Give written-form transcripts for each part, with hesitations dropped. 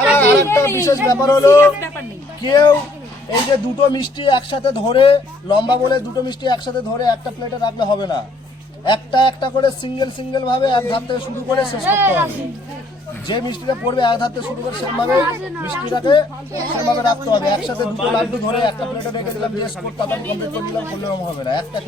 আরেকটা বিশেষ ব্যাপার হলো, কেউ এই যে দুটো মিষ্টি একসাথে ধরে লম্বা বলে দুটো মিষ্টি একসাথে ধরে একটা প্লেটে রাখলে হবে না, একটা একটা করে সিঙ্গেল সিঙ্গেল ভাবে এক ধার থেকে শুরু করে শেষ করতে হবে। যে মিষ্টিটা পড়বে এক ধার থেকে শুরু করে সেভাবে মিষ্টিটাকে সেভাবে রাখতে হবে। একসাথে দুটো লাড্ডু ধরে একটা প্লেটে রেখে দিলাম, দিয়ে স্কোর তাড়াতাড়ি কমপ্লিট করে দিলাম, করলে এরকম হবে না। একটা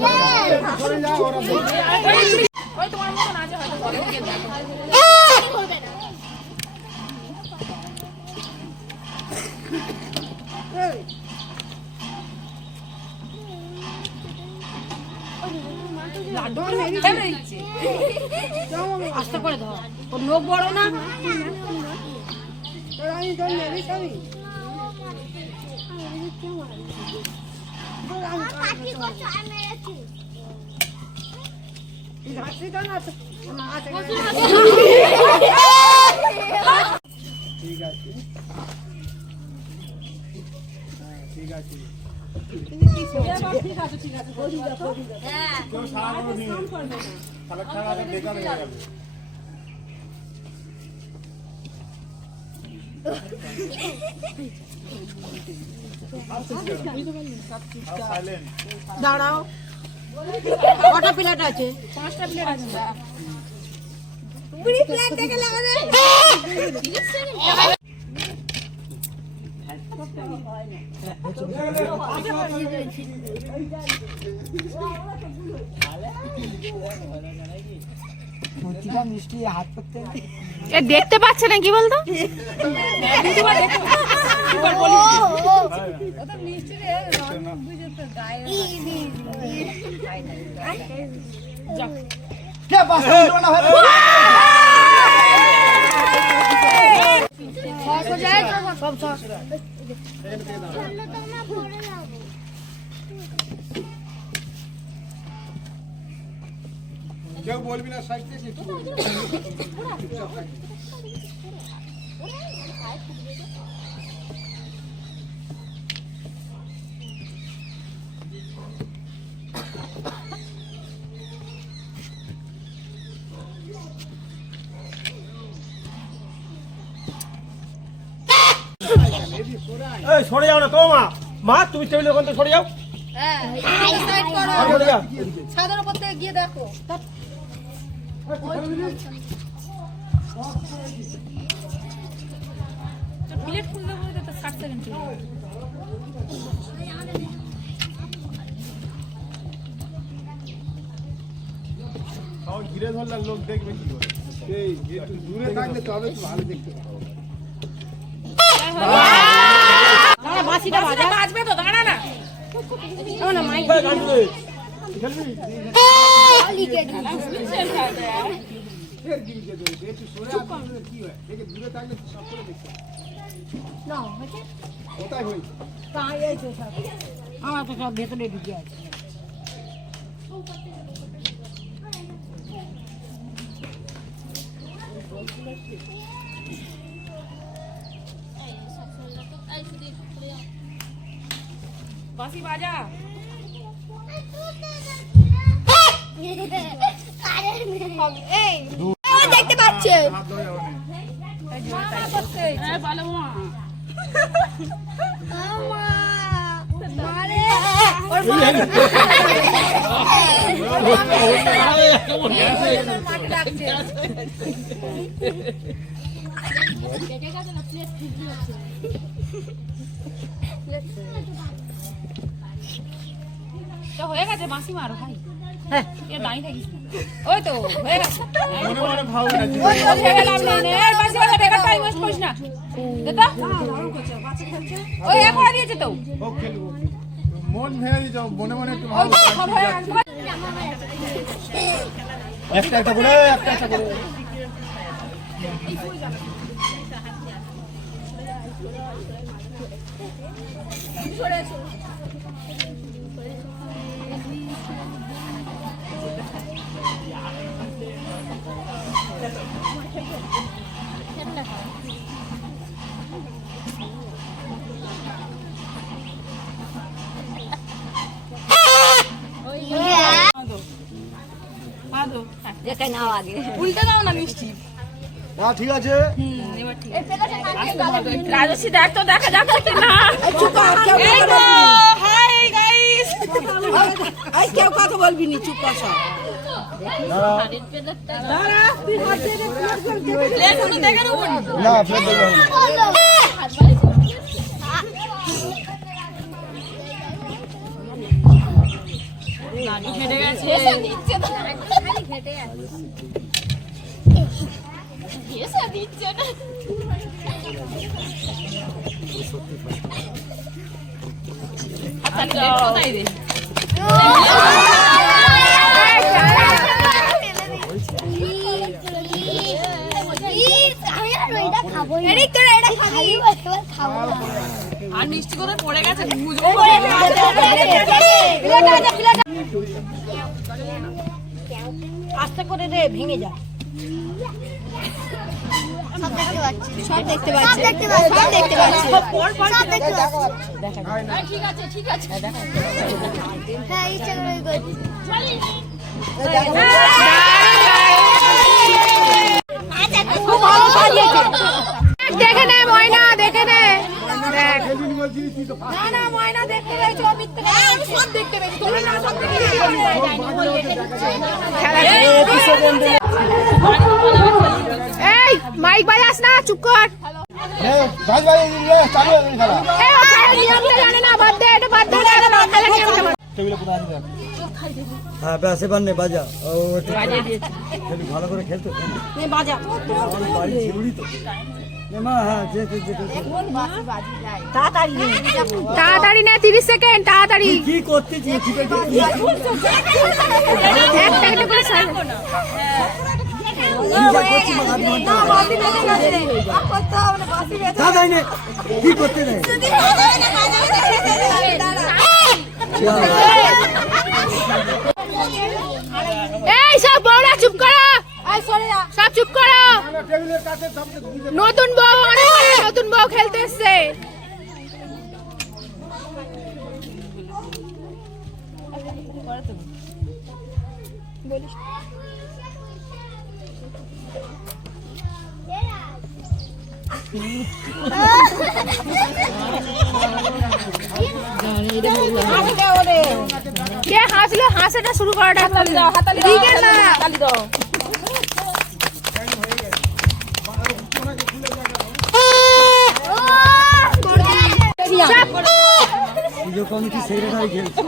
আস্তে করে ধর, ওর লোক বড় না। ঠিক আছে, ঠিক আছে, ঠিক আছে। কেউ সারা নিয়ে খাবার খাওয়া বেকার হয়ে যাবে। দাঁড়াও, কটা প্লেট আছে? 5টা প্লেট আছে। পুরি প্লেট দেখে লাগাবে। মিষ্টি হাত করতে দেখতে পাচ্ছে না কি বলতো? কেউ বলবি না সাইড থেকে সরে যাও না তো মা, তুমি টেবিলের ওখান থেকে সরে যাও। ছাদের উপর থেকে গিয়ে দেখো। প্লেট খুলতে বলতে তো 60 সেকেন্ড চলে যাবে। ঘিরে ধরলে লোক দেখবে কি করে? এই একটু দূরে থাকলে তবে তো ভালো দেখতে পাবো। বাঁশিটা বাজবে তো, দাঁড়া না। না মাইক খেলবি আমার তো সব ভেতরে ঢুকে আছে। বাঁশি বাজা। দেখতে পাচ্ছে। হয়ে গেছে, বাঁশি মারো ভাই। দাঁড়িয়ে থাকিস না, ওই তো হয়ে গেছে। মনে মনে ভাবো না যে বাঁশি বাজা বেকার টাইম ওয়েস্ট করিস না। দাদা ওই এখন দিয়েছে তো, ও খেলবো, মন ভেঙে দিতে মনে মনে একটু ভাবো। একটা একটা করে একটা একটা করে উল্টে দাও না মিষ্টি। হ্যাঁ ঠিক আছে। রাজস্বী দেখ তো দেখা যাচ্ছে কি না। এই তো হাই গাইস, এই কেউ কথা বলবি না, চুপ কর সব। দেখুন দেখে নেবুন। না ফের দেখবে না। ঘেটে গেছে। কোথায় রে? আর মিষ্টি করে পড়ে গেছে, বুঝবো আস্তে করে রে, ভেঙে যা। সব দেখতে পাচ্ছি, ঠিক আছে ঠিক আছে। দেখে নে ময়না, দেখে নে। দেখ না না, ময়না দেখতে পেয়েছো, মিথ্যে কথা। আমি সব দেখতে পেয়েছি, তুমি না সব দেখতে এই মাইক বাজাস না, চুপ কর। ভাই ভাই চালু হয়ে গেল খেলা। এই ও খেলার নিয়মটা জানে না, বাদ দে, এটা বাদ দে, এটা বাদ দে, নিয়মটা বাদ। টেবিলে কোথায় আছে? হ্যাঁ ব্যাস এবার নে বাজা। ও ভালো করে খেলতো নে বাজা। বাড়ি ছিউড়ি তো নে মা। হ্যাঁ যে তাড়াতাড়ি নে। তাড়াতাড়ি নে, 30 সেকেন্ড, তাড়াতাড়ি। কি করতেছি ঠিক আছে। একটা একটা করে সাইড। দাদাই নে কি করতে নেই। এই সব বউরা চুপ করো, সব চুপ করো। নতুন বউ, অনেক নতুন বউ খেলতে এসছে। কে হাসলো, হাসাটা শুরু করাটা হাতালি দাও, হাতালি দাও, দিকে না। হাতালি দাও। পুজো কমিটি সেক্রেটারি খেলছে।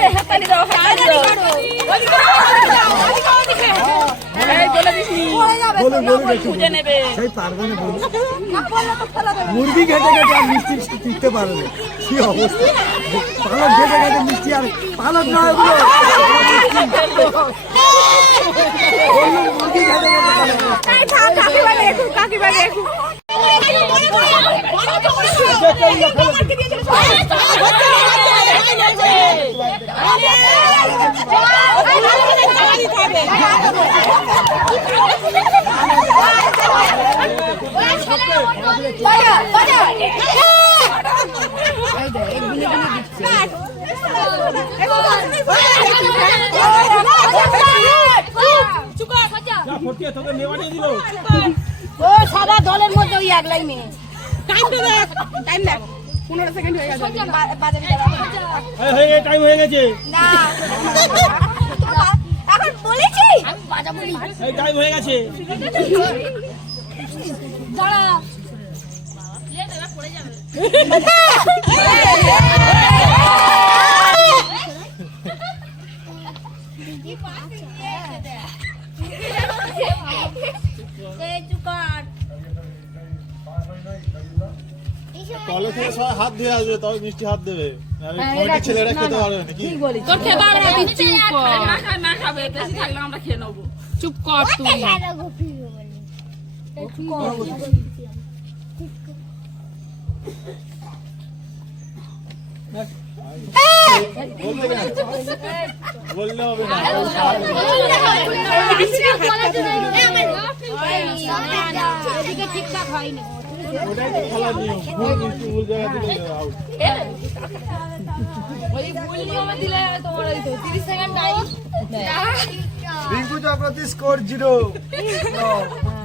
এই হাতালি দাও, হাতালি দাও। এই বলে দিছি, খুঁজে নেবে। সেই পারবে না বলুন। মুরগি ঘেটে ঘেটে আর মিষ্টি টিকতে পারে না, কি অবস্থা। পালক ঘেটে ঘেটে মিষ্টি আর পালক না ওগুলো বললুম মুরগি ঘেটে ঘেটে পালক না। এই থাক, কাকিমা দেখো, কাকিমা দেখো। তোকে নেওয়ানিয়ে দিল। ও সারা দলের মধ্যে ওই এক লাইনে। টাইম দেখ 15 সেকেন্ড হয়ে গেছে। টাইম হয়ে গেছে। না এখন বলেছি আমি বাজা বলি। এই টাইম হয়ে গেছে। দাঁড়া কলেজ থেকে সবাই হাত ধুয়ে আসবে, তবে মিষ্টি হাত দেবে। কমিটির ছেলেরা খেতে পারবে নাকি? তোর খেতে হবে না, তুই চুপ কর। না খাবে, বেশি থাকলে আমরা খেয়ে নেবো। চুপ কর তুই। বললে হবে না। ঠিকঠাক হয়নি। ওটাই তো খেলার নিয়ম। ভুল মিষ্টি ভুল জায়গা দিলে আউট। ওই ফুল নিয়মে দিলে তোমার ওই তো 30 second time Rinku Chakraborty score 0